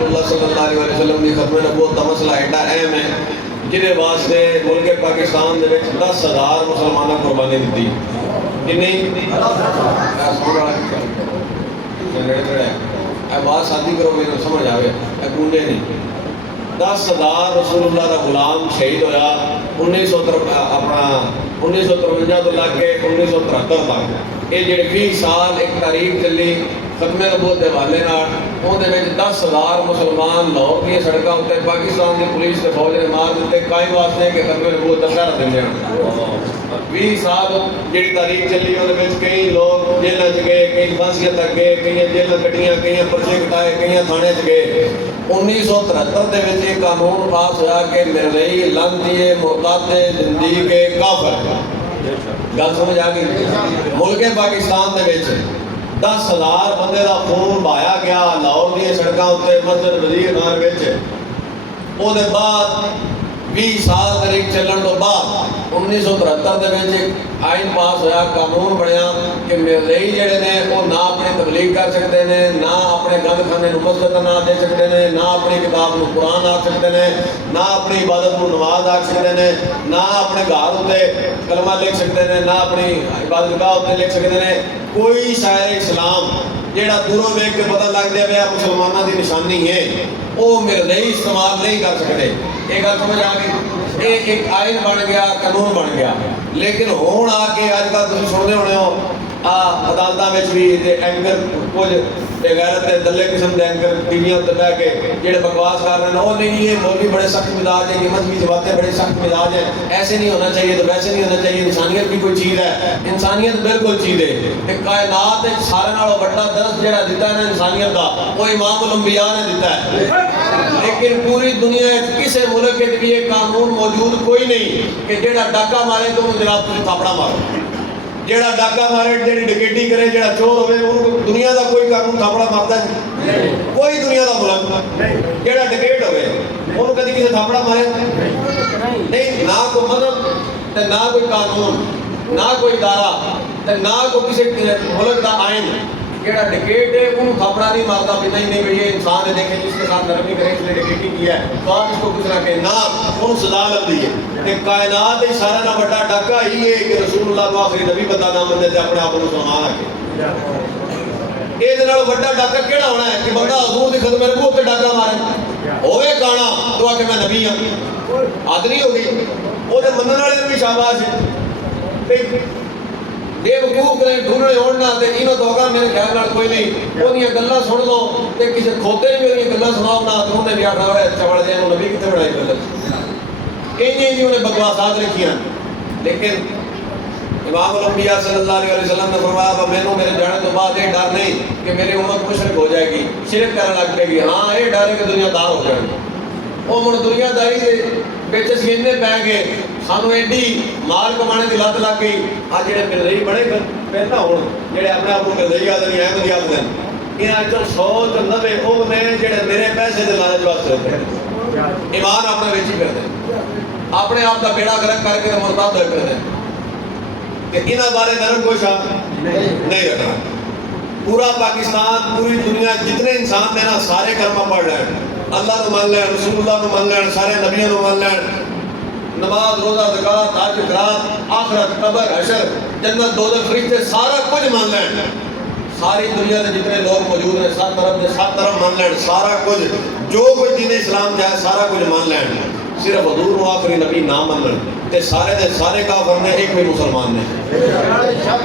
रसूलुल्लाह सल्लल्लाहु अलैहि वसल्लम की खत्म नबूवत का मसला एडा अहम है जिहदे वास्ते मुल्क पाकिस्तान दे विच 10,000 मुसलमाना कुर्बानी दी। कितनी बात शादी करो मेरे समझ आवे गूंजे नहीं। 10,000 रसूलुल्लाह का गुलाम शहीद होया 1953 तो लग के 1973 तक। ये जो 20 साल एक तारीख चली खत्मे नबूवत के हवाले नाल, उहदे विच 10,000 मुसलमान लाहौर दी सड़कों उत्ते पाकिस्तान की पुलिस ते फौज ने मार दिते कायम वास्ते कि खत्मे नबूवत दा पहरा देने। 20 साल जी तारीख चली उहदे विच कई लोग जेलों च गए, कई फांसियां तक गए, कई जेलों कटियां, कई पर्चे कटाए, कई थाने च गए। 1973 दे विच एक कानून पास होया कि मिर्ज़ई लांतीए मुर्तादे जिंदगी काफिर। गल समझ आ गई? मुल्क पाकिस्तान दे विच 10,000 बंदे का खून बहाया गया लाहौर दी सड़कों उत्ते मस्जिद वजीर खान विच। उहदे बाद 20 साल करीब चलन तो बाद 1973 दे विच एक आइन पास होया, कानून बनया कि मिर्ज़ई जिहड़े ने वो ना अपनी तबलीग कर सकते हैं, ना अपने गंद खाने मस्जिद का नाम दे सकते हैं, ना अपनी किताब को कुरान आख सकते हैं, ना अपनी इबादत को नमाज आख सकते हैं, ना अपने घर उत्ते कलमा लिख सकते हैं, ना अपनी इबादतगाह उत्ते लिख सकते हैं। कोई शायर इस्लाम जेड़ा दूरों वेख के पता लग जाए मुसलमानों की निशानी है वो मिर्ज़ई इस्तेमाल नहीं कर सकते। एक गल समझ आ गई? ये एक आइन बन गया, कानून बन गया। लेकिन हुण आके अजकल तुम सुनते होने हो अदालतों में भी एंकर कुछ बेगैरत दल्ले किस्म के एंकर टीवियों उत्ते बह के जेडे बकवास कर रहे हैं, वो नहीं ये मौलवी बड़े सख्त मिजाज है, ये मजहबी जमातें बड़े सख्त मिजाज है, ऐसे नहीं होना चाहिए तो वैसे नहीं होना चाहिए। इंसानियत भी कोई चीज़ है, इंसानियत बिल्कुल चीज़ है। कायनात सारे नालों बड़ा दर्स जिहड़ा दिता है इंसानियत का वो इमामुल अंबिया ने दिता है। लेकिन पूरी दुनिया किसी मुल्क के भी ये कानून मौजूद कोई नहीं कि जेड़ा डाका मारे तो जनाब तुम थापड़ा मारो, जेड़ा डाका मारे, जेड़ी डकैती करे, जेड़ा चोर होवे उनको दुनिया का कोई कानून थापड़ा मारता है? कोई दुनिया का मुल्क जेड़ा डकैत होवे उन्होंने कभी किसी थापड़ा मारे नहीं। ना कोई मजहब ते ना कोई कानून, ना कोई इदारा ते ना कोई किसी मुल्क का आइन जेड़ा डकैत है उन्होंने थापड़ा नहीं मारता भी नहीं नहीं ये इंसान है, देखें जिसके साथ नरमी करें इसने डकैती की है तो आप इसको कुछ ना कहें, ना उन्होंने सजा लगती है। कि कायनात ही सारा ना बड़ा डाका ही है कि रसूलुल्लाह को आखिरी नबी बता ना मनते थे अपने आप को मुसलमान आके। ये बड़ा डाका केड़ा होना है कि बंदा हजूर की खिदमत में उत्ते डाका मारे होवे गाना तो आके मैं नबी हाँ, आदमी हो गई वो मनने वाले भी शाबाश है। बेवकूफ ने ढूंढने उड़ना तो इन्हों तो होगा मेरे ख्याल नाल कोई नहीं। उन्हीं गल्लां सुन लो तो किसी खोते भी मेरी गल्लां सुनाओ ना तो उन्हें भी आखना है चवड़ दे नबी कितने बनाई गल कई जी उन्हें बकवासात लिखियां। लेकिन इमामुल अंबिया सल्लल्लाहु अलैहि वसल्लम ने फरमाया मैनू मेरे जाने तो बाद ये डर नहीं कि मेरी उम्मत मुशरिक हो जाएगी, शिरक करने लग पेगी। हाँ ये डर है कि दुनियादार हो जाएगी। वो मुड़ दुनियादारी के बिच असीं इन्ने पै गए, सानू एडी माल कमाने की लत लग गई। आज जेडे मिर्ज़ई बड़े पहला हुण जेडे अपने आप को मिर्ज़ई आदि नहीं अहमदी आदि इन्हां चों 100 ते 90 वो ने जेडे मेरे पैसे दे लालच वास्ते ईमान अपने विच ही करदे, अपने आप का बेड़ा गर्क करके मुर्ताद होए फिरदे कि इन्हां बारे नरम कोई शाह नहीं रखना। पूरा पाकिस्तान पूरी दुनिया जितने इंसान ने ना सारे कलमा पढ़ लैन, अल्लाह को मान लैन, रसूलुल्लाह को मान लैन, सारे नबियों को मान लैन, नमाज रोजा ज़कात हज क़रात आखिरत कब्र हशर जन्नत दोज़ख फरिश्ते सारा कुछ मान लैन। सारी दुनिया के जितने लोग मौजूद हैं सब तरफ मान लैन, सारा कुछ जो कुछ दीन इस्लाम चाहे सारा कुछ मान लैन। सिर्फ हजूर को आखिरी नबी ना मनन ते सारे काफिर ने एक भी मुसलमान ने।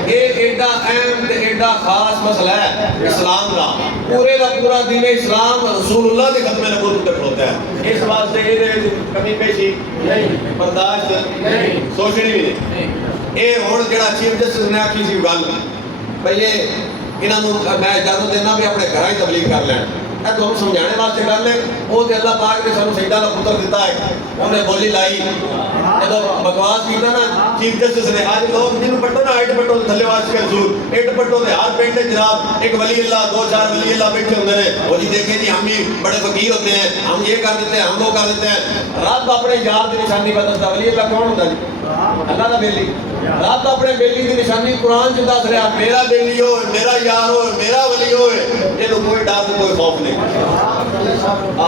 ये एडा अहम ते एडा खास मसला है इस्लाम का। पूरे का पूरा दीन इस्लाम रसूलुल्लाह के खत्मे नबूवत पे खड़ोता है। इस वास्ते ये कमी पेशी नहीं, बर्दाश्त नहीं, सोचनी भी नहीं। ये हुण जेड़ा चीफ जस्टिस ने आखी सी गल भाई ये इन्हों मैं इजाजत देना भी अपने घर ही तबलीग कर लैन, तुम समझाने वास्ते गल है। वो तो अल्लाह पाक ने सानू सईदा का पुत्र दिता है, उन्हें बोली लाई जो बकवास किया ना चीफ जस्टिस ने। आज लोग जिन्होंने पट्टो ना इट पट्टो थले वाच के हजूर इट पट्टो के हाथ पेंटे जनाब एक वली अल्लाह 2-4 वली अल्लाह बैठे होंगे ने वो जी देखे जी हम भी बड़े फकीर होते हैं, हम ये कर देते हैं, हम वो कर देते हैं। रब अपने यार की निशानी बदलता। वली अल्लाह कौन होता जी? अल्लाह का बेली रब अपने बेली की निशानी कुरान च दस रहा मेरा बेली हो मेरा यार हो मेरा वली हो इन्हों कोई डर कोई खौफ नहीं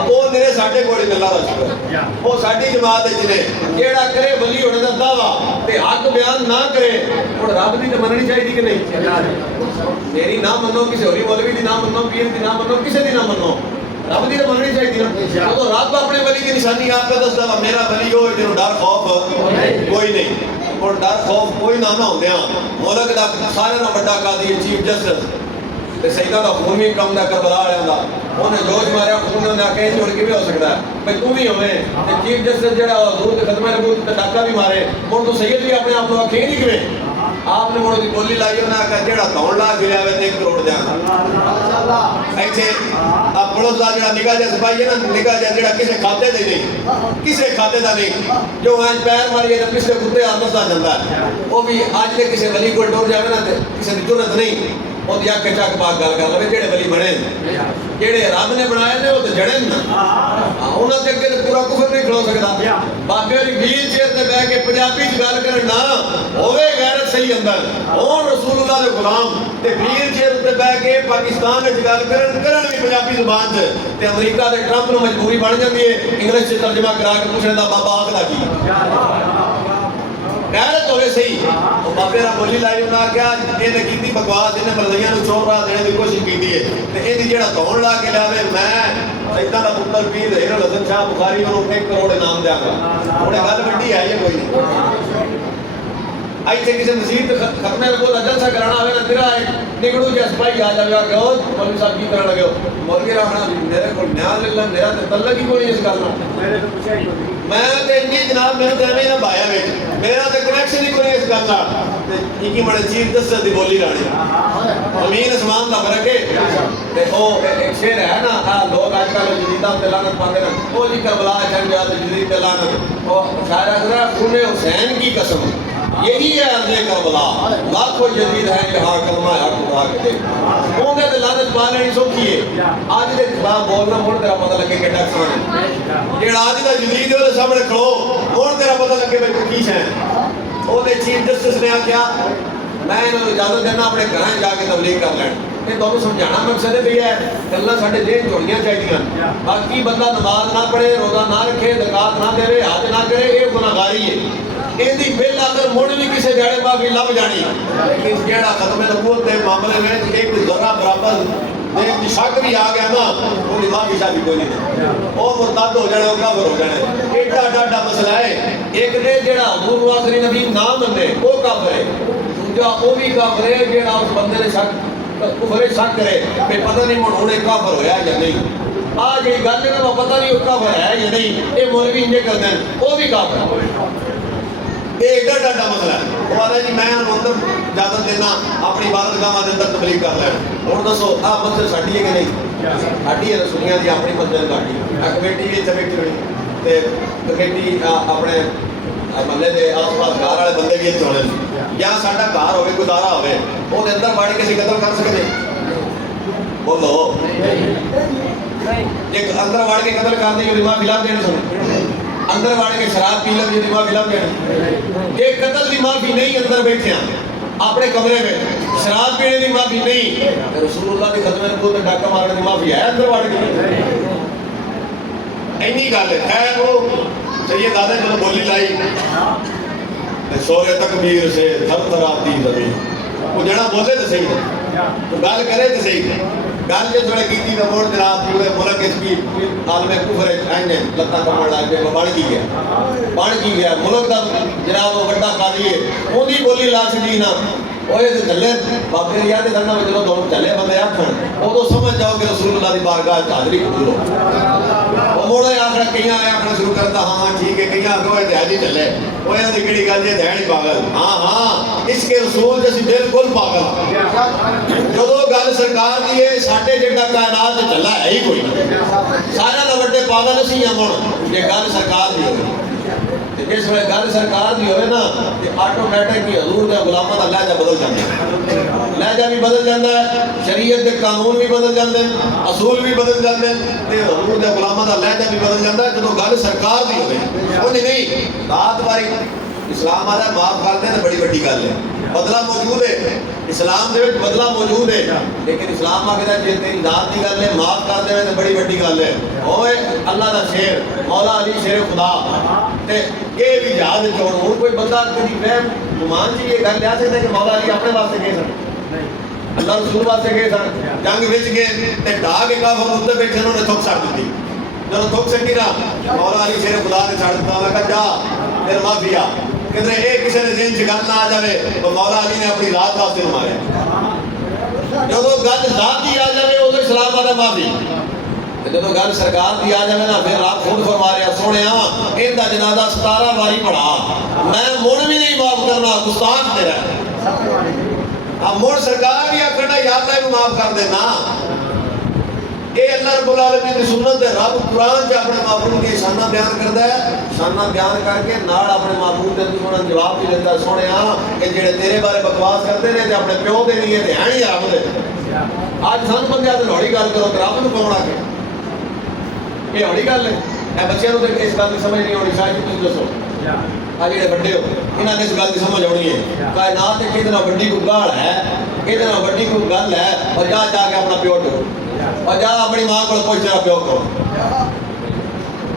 वो मेरे साढ़े कोल गल्लां दा शुक्र वो साडी जमात ने जेड़ा करे वली होने का दावा ते हक बयान ना करे हुण रब दी ते मननी चाहिए कि नहीं मेरी ना मनो किसी होरी मौलवी दी ना मनो पीर दी ना मनो किसी दी ना मनो रब दी ते मननी चाहिए ना तो रब अपने वली की निशानी आपको दसदा वा मेरा वली हो इन्हों डर खौफ कोई नहीं और डर खौफ कोई ना होंदे मुल्क दा सारे नाल वड्डा कादी चीफ जस्टिस ते सईदा दा खून भी कम दा करबला वालियां दा उन्हें जोश मारिया खून ने आके जोड़ के भी हो सकता है भाई तू भी होवे ते चीफ जस्टिस जेड़ा हजूर दे खदमे नबूवत ते डाका भी मारे हुण तो सैयद भी अपने आप को आखे नहीं किवें आपने मुड़ दी बोली लाई उन्हें आखा जेड़ा दौड़ ला गिरिया वे 1 करोड़ देंगा ऐसे अब पुलिस का जेड़ा निगाह जा सिपाही है ना निगाह जा जेड़ा किसी खाते दे नहीं किसी खाते दा नहीं जो आज पैर मारिए तो पिछले कुत्ते आदत आ जाता है वो भी आज के किसी वली को टोर जावे ना किसी की जरूरत नहीं वो दिया के चक पाक गल कर लवे जेड़े वली बने जेड़े रब ने बनाए ने वो तो जड़े ना उन्हां दे अगे पूरा कुफर नहीं खलो सकदा बाबे दी व्हील चेयर ते बैठ के पंजाबी च गल करन ना होवे गैरत सही अंदर और रसूलुल्लाह दे गुलाम ते व्हील चेयर ते बैठ के पाकिस्तान विच गल करन भी पंजाबी जुबान च ते अमेरिका दे ट्रंप नु मजबूरी बन जांदी है इंग्लिश च तर्जमा करा के पूछने दा बाबा आखदा की गैरत होवे सही तो बाबे रा बोली लाई उन्हें आख्या इन्हें कीती बकवास इन्हें मरदइयां नु चोर राह देने की कोशिश कीती है ते इहदी जेड़ा दौड़ ला के लावे मैं सईदा दा पुत्तर पीर हीरो हसन शाह बुखारी नु 1 करोड़ इनाम देंगा हुणे गल वड्डी है ये कोई नहीं ऐसे किसी मस्जिद खत्मे को जलसा कराना होवे ना तेरा निकड़ू जे सिपाही आ जावे कि ओ मौलवी साहब की करन लगे मौलवी रहना मेरे को न्याय ले मेरा ते तल्लक ही कोई इस गल ना मैंने तो पूछा ही नहीं मैं ते इन्नी जनाब मेरे ते एवें ना भाया विच मेरा ते कनेक्शन ही कोई इस गल नाल ते की बड़े चीफ जस्टिस दी बोली राणी जमीन आसमान दा फर्क है ते ओ एक शेर है ना लोग आजकल जदीदा ते लानत पाते हैं ओ जी करबला जंग याद जदीद ते लानत ओ शायर अजरा खून हुसैन की कसम यही है अर्ज़े करबला लाखों जदीद है यहाँ कलमा हक उठा के दे ओंदे ते लानत पा लेनी सौखी है आज दे खिलाफ बोलना हुण तेरा पता लगे कि टक्सान है जेड़ा आज दा जदीद है सामने खड़ो हुण तेरा पता लगे भाई तू की है ओदे चीफ जस्टिस ने आख्या मैं इन्होंने इजाजत देना अपने घर जाके तबलीग कर लैन ये तुहानू समझाना मकसद भी है गल्लां साडे जेहन जोड़नियां चाहिए बाकी बंदा नमाज ना पढ़े रोजा ना रखे ज़कात ना देवे हज ना करे ये गुनाहगारी है ਇਹਦੀ ਬਿੱਲ ਅਗਰ ਮੁੜ ਵੀ ਕਿਸੇ ਜਾੜੇ ਮਾਫੀ ਲੱਭ ਜਾਣੀ ਲੇਕਿਨ ਜਿਹੜਾ ਖਤਮ ਨਬੂਵਤ ਦੇ ਮਾਮਲੇ ਵਿੱਚ ਇੱਕ ਜ਼ਰਾ ਬਰਾਬਰ ਦੇ ਸ਼ੱਕ ਵੀ ਆ ਗਿਆ ਨਾ ਉਹਦੀ ਮਾਫੀ ਸ਼ਾਫੀ ਕੋਈ ਨਹੀਂ ਉਹ ਮੁਰਤਦ ਹੋ ਜਾਣੇ ਉਹ ਕਾਫਰ ਹੋ ਜਾਣੇ ਏਡਾ ਡਾਡਾ ਮਸਲਾ ਹੈ ਇੱਕ ਨੇ ਜਿਹੜਾ ਹਜ਼ੂਰ ਨੂੰ ਆਖਰੀ ਨਬੀ ਨਾ ਮੰਨੇ ਉਹ ਕਾਫਰ ਹੈ ਦੂਜਾ ਉਹ ਵੀ ਕਾਫਰ ਹੈ ਜਿਹੜਾ ਉਸ ਬੰਦੇ ਨੇ ਸ਼ੱਕ ਕੁਫਰੇ ਸ਼ੱਕ ਕਰੇ ਕਿ ਪਤਾ ਨਹੀਂ ਹੁਣ ਇਹ ਕਾਫਰ ਹੋਇਆ ਜਾਂ ਨਹੀਂ ਆ ਜਿਹੜੀ ਗੱਲ ਇਹਨਾਂ ਨੂੰ ਪਤਾ ਨਹੀਂ ਉਹ ਕਾਫਰ ਹੈ ਜਾਂ ਨਹੀਂ ਇਹ ਮੌਲਵੀ ਇੰਨੇ ਕਰਦੇ ਨੇ ਉਹ ਵੀ ਕਾਫਰ ਹੈ ये एडा डाडा मसला है वो आता जी मैं अंदर इजाजत देना अपनी इबादतगाह के अंदर तबलीग कर लैन हुण दसो आ मस्जिद साडी है कि नहीं साडी है सुनिया दी अपनी मस्जिद साडी कमेटी भी बैठी हुई ते कमेटी अपने महल्ले के आस-पास घर वाले बंदे भी इत्थे होने या साडा घर होवे गुजारा होवे ओदे अंदर वड़ के कतल कर सकदे बोलो जे अंदर वड़ के कतल कर दी रिवा खिलाफ देने सुन अंदर वाड़ के शराब पी लब जी माफी लब देनी एक कतल की माफी नहीं अंदर बैठे अपने कमरे में शराब पीने की माफी नहीं रसूलुल्लाह के खदमे नबूवत डाका मारने की माफी है अंदर वाड़ के इन्नी गल है खैर वो सैयद आदे जो बोली लाई सोरे तकबीर से थर थराती जमीन वो जड़ा बोले तो सही तो गल करे तो सही गल जो थोड़े की तो मोड़ जनाब पूरे मुल्क इसकी आलमे कुफर आए लत्ता कमण लग पे बन की गया मुल्क का जनाब वड्डा कादी है ओदी बोली ला छड़ी ना ओए ते चले बाबे याद करना जो दोनों चले बंदे आखन उदो समझ जाओ कि रसूलुल्लाह दी बारगाह हाजिरी कबूल हो मोड़े आखर कई आखना शुरू करता हाँ ठीक है कई आखो हाजी चले ओए दी केड़ी गल जे ध्यान पागल हाँ हाँ इसके रसूल जैसी बिल्कुल पागल जो गल सरकार दी है साडे जेड़ा कायनात चला है ही कोई सारे दा वड्डे पागल असीं हुण जे गल सरकार दी होवे जिस वे गल सरकार की होवे ना तो ऑटोमैटिक ही हजूर के गुलामों का लहजा बदल जाता है लहजा भी बदल जाता है शरीयत के कानून भी बदल जाते हैं असूल भी बदल जाते हैं तो हजूर के गुलामों का लहजा भी बदल जाता है जो गल सरकार की होवे नहीं रात बारी इस्लाम आता माफ कर देना बड़ी वड्डी गल है, बदला मौजूद है, इस्लाम दे विच बदला मौजूद है, लेकिन इस्लाम आखदा जे तेरी जात की गल है माफ कर देवे तो बड़ी वड्डी गल है। ओए अल्लाह दा शेर मौला अली शेर खुदा ते ये भी याद छोड़ हुण कोई बंदा कदी वहम गुमान च ये गल लिया सकदा कि मौला अली अपने वास्ते गए सन, अल्लाह रसूल वास्ते गए सन, जंग विच गए ते ढा के काफर उत्ते बैठे उन्होंने थुक छड़ दी, जब थुक सकी ना मौला अली शेर खुदा ने छड़ दिता, मैं कहा जा फिर माफिया किधरे एक किसी ने जिन गल ना आ जाए तो मौला अली ने अपनी रात वास्ते मारे। जो गल जात की आ जाए उदो इस्लाम आदा माफी, जो गल सरकार की आ जाए ना फिर रात खुद फरमा रहा सोने इनका जनाजा 17 बारी पढ़ा, मैं मुड़ भी नहीं माफ करना गुस्ताख तेरा। मुड़ सरकार भी आखना याद है माफ कर देना। ये अल्लाह रब्बुल आलमीन की सुन्नत है। रब कुरान च अपने महबूब की शाना बयान करता है, शाना बयान करके नाल अपने महबूब के दुश्मन जवाब भी देता सोने कि जेड़े तेरे बारे बकवास करते हैं अपने प्यो के लिए तो है नहीं रब दे। अज सानू बंदे तो हौली गल करो तो रब नूं कौन आके, ये हौली गल है। बच्चों को इस गल की समझ नहीं आनी, शायद तुम दसो आ जेड़े बड़े हो इन्होंने इस गल की समझ आनी है कायनात कि बड़ी कोई गाल है, ये बड़ी कोई गल है, और जा जाके अपना प्यो टो और जा अपनी मां को पूछ तेरा प्यो को,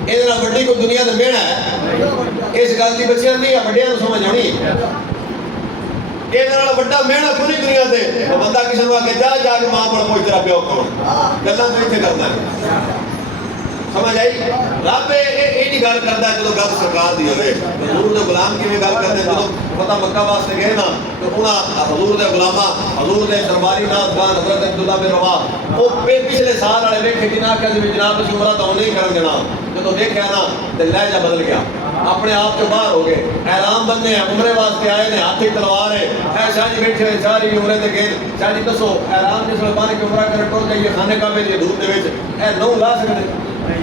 ये बड़ी कोई दुनिया तो मेहना है। इस गल की बच्चियां नहीं है बड़िया समझ आनी, ये बड़ा मेहना पूरी दुनिया से तो बंदा किसी को आके जा जाके मां को पूछ तेरा प्यो कौन, गल्लां तो इत्थे करना है। समझ आई? रब ये गल करता है जो गल सरकार की होवे। हजूर के गुलाम की गल करते जो पता मक्का वास्ते गए ना तो उन्हें हजूर के गुलामा हजूर के दरबारी नाथ खान हजरत अब्दुल्ला बिन रवा वो पिछले साल वाले वेखे जिन्हें आख्या जनाब तुम उमरा तो नहीं कर देना, जो देखा ना तो लहजा बदल गया, अपने आप से बाहर हो गए। हैराम बंदे हैं उमरे वास्ते आए ने हाथी तलवार है शाह जी बैठे सारी उमरे ते गए। शाह जी दसो हैराम जिस बन के उमरा कर टुर जाइए खाने काबे की धूप के नौ ला सकते,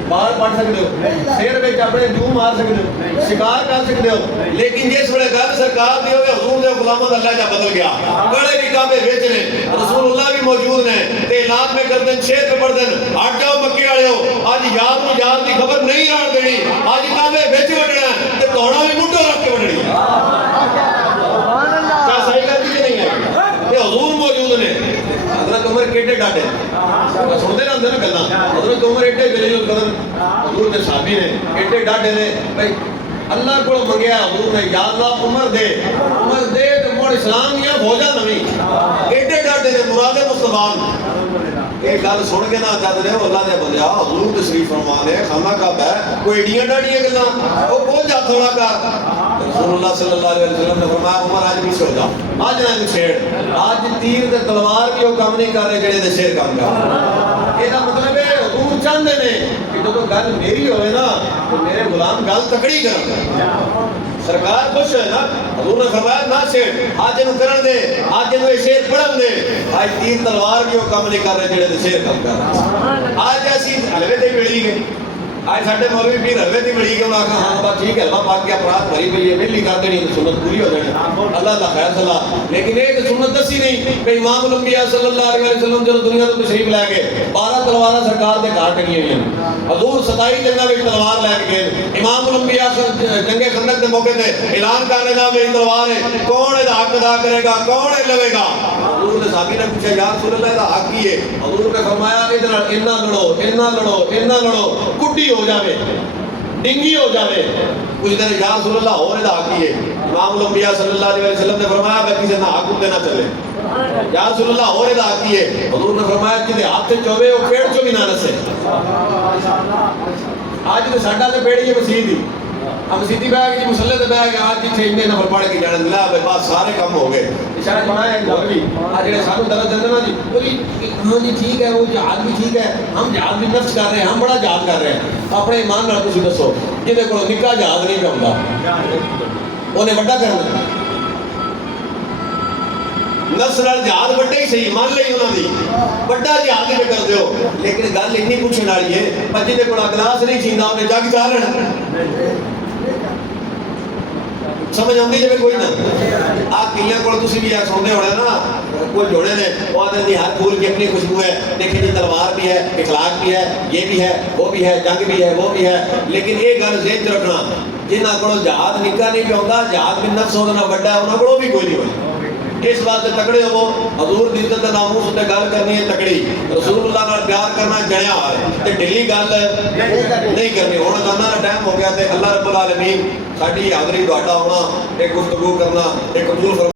बाल पढ़ सकते हो, सिर में अपने जू मार सकते हो, शिकार कर सकते हो, लेकिन जिस वे गल सरकार की होवे हजूर के गुलामों का लहजा बदल गया। बड़े भी काबे बेच ने रसूलुल्लाह भी मौजूद ने ते ऐलान में कर देन शेर पे पढ़ देन हट जाओ मक्के वाले हो, आज यार की खबर नहीं राण देनी, आज काबे बेच वड़ना ते तोड़ा भी मुंडो रख के वड़नी। क्या सही गल की नहीं है? ये हजूर मौजूद ने, हजरत उमर केडे डाटे सुनते रहते ना गल्लां, हजरत उमर एडे जलील कदर हजूर के साहबी ने एडे डाटे ने भाई अल्लाह को मंगया हजूर ने या अल्लाह उमर दे तो मोड़ इस्लाम दियां फौजां नवी एडे डाटे ने मुरादे मुस्तफा। ये गल सुन के ना जद ने अल्लाह ने बंदिया हजूर तशरीफ फरमा ने खाना कब है कोई एडियां डाडियां गल्लां ओ पहुंच जा थोड़ा कर। रसूलुल्लाह सल्लल्लाहु अलैहि वसल्लम ने फरमाया उमर आज भी सो जा, आज ना छेड़, आज तीर ते तलवार भी वो काम नहीं कर रहे जेड़े दे शेर काम कर। ਇਹਦਾ मतलब है हजूर चाहते ने कि जो गल मेरी होवे ना तो मेरे गुलाम गल तकड़ी करन। सरकार खुश है ना, हजूर ने फरमाया ना शेर आज इन्हू करन दे, आज इन्हू ये शेर पढ़न दे, आज तीर तलवार भी वो काम नहीं कर रहे जेड़े दे शेर काम कर रहे। आज ऐसी हलवे ते मिली गए, आज साढ़े मौलवी पीर हलवे दी मिली गए, आखा हाँ बस ठीक है हलवा पाक के अपराध भरी पई है वेली कर देनी सुन्नत पूरी हो जानी अल्लाह दा खैर सलाह। लेकिन एक सुन्नत दसी नहीं कि इमाम अंबिया सल्लल्लाहु अलैहि वसल्लम जब दुनिया तो तशरीफ लै गए 12 तलवारां सरकार दे घर टंगी हुई हैं, हजूर 27 जंगां विच तलवार लैके गए। इमाम अंबिया जंगे खंदक के मौके ते ऐलान कर देना मेरी तलवार है, कौन इसदा हक अदा करेगा, कौन लवेगा। हजूर ने साहबी ने पूछा या रसूल अल्लाह दा हक ही है, हजूर ने फरमाया इहदे नाल इन्ना लड़ो इन्ना लड़ो इन्ना लड़ो कुड्डी हो जावे डिंगी हो जावे। कुछ दिन या रसूल अल्लाह और इहदा हक ही है। इमाम अंबिया सल्लल्लाहु अलैहि वसल्लम ने फरमाया मैं किसी ना हक देना चले या रसूल अल्लाह और इहदा हक ही है। हजूर ने फरमाया जिहदे हाथ च होवे वो पेड़ चों भी ना नसे। आज तो साडा ते पेड़ ही मसीह दी हम सीधी बह गई मुसल्ले ते बह गए आज जिथे इन्ने नफर पढ़ के जाने ला भाई बस सारे काम हो गए। इशारा बनाया है मौलवी आज जेड़े सानू दर्द देंदे ना जी बोली हां जी ठीक है वो जहाज भी ठीक है, हम जहाज भी नफ्स कर रहे हैं, हम बड़ा जहाज कर रहे हैं। अपने ईमान नाल तुसीं दसो जिहदे कोल निक्का जहाज नहीं होंदा ओने बड़ा करना नफ्स नाल जहाज बड़े ही सही मान लई उन्हां दी बड़ा जहाज भी कर दियो, लेकिन गल इन्नी पूछण वाली है पर जिहदे कोल गिलास नहीं छींदा ओने जग चाह लेना समझ आती जिवें कोई ना आ कईयां कोल तुसीं भी सुनते होने ना, कोई जोड़े ने वो आते हैं हर फूल की अपनी खुशबू है, देखिए जी तलवार भी है, इखलाक भी है, ये भी है, वो भी है, जंग भी है, वो भी है। लेकिन ये गल ज़हन च रखना, जिन्हां कोल जहाज निक्का नहीं भी आउंदा, जहाज भी नफ्स उहदे नाल वड्डा, उन्हां कोल भी कोई नहीं होना। इस वास्ते तकड़े हो, हजूर दी इज्जत नामूस उत्ते गल करनी है तकड़ी, रसूलुल्लाह नाल प्यार करना जणिया हाल ते ढिली गल नहीं करनी। हुण अज़ानां दा टाइम हो गया ते अल्लाह रब्बुल आलमीन साडी हाज़री तुहाडा होना, एक गुफ्तगू करना, एक कबूल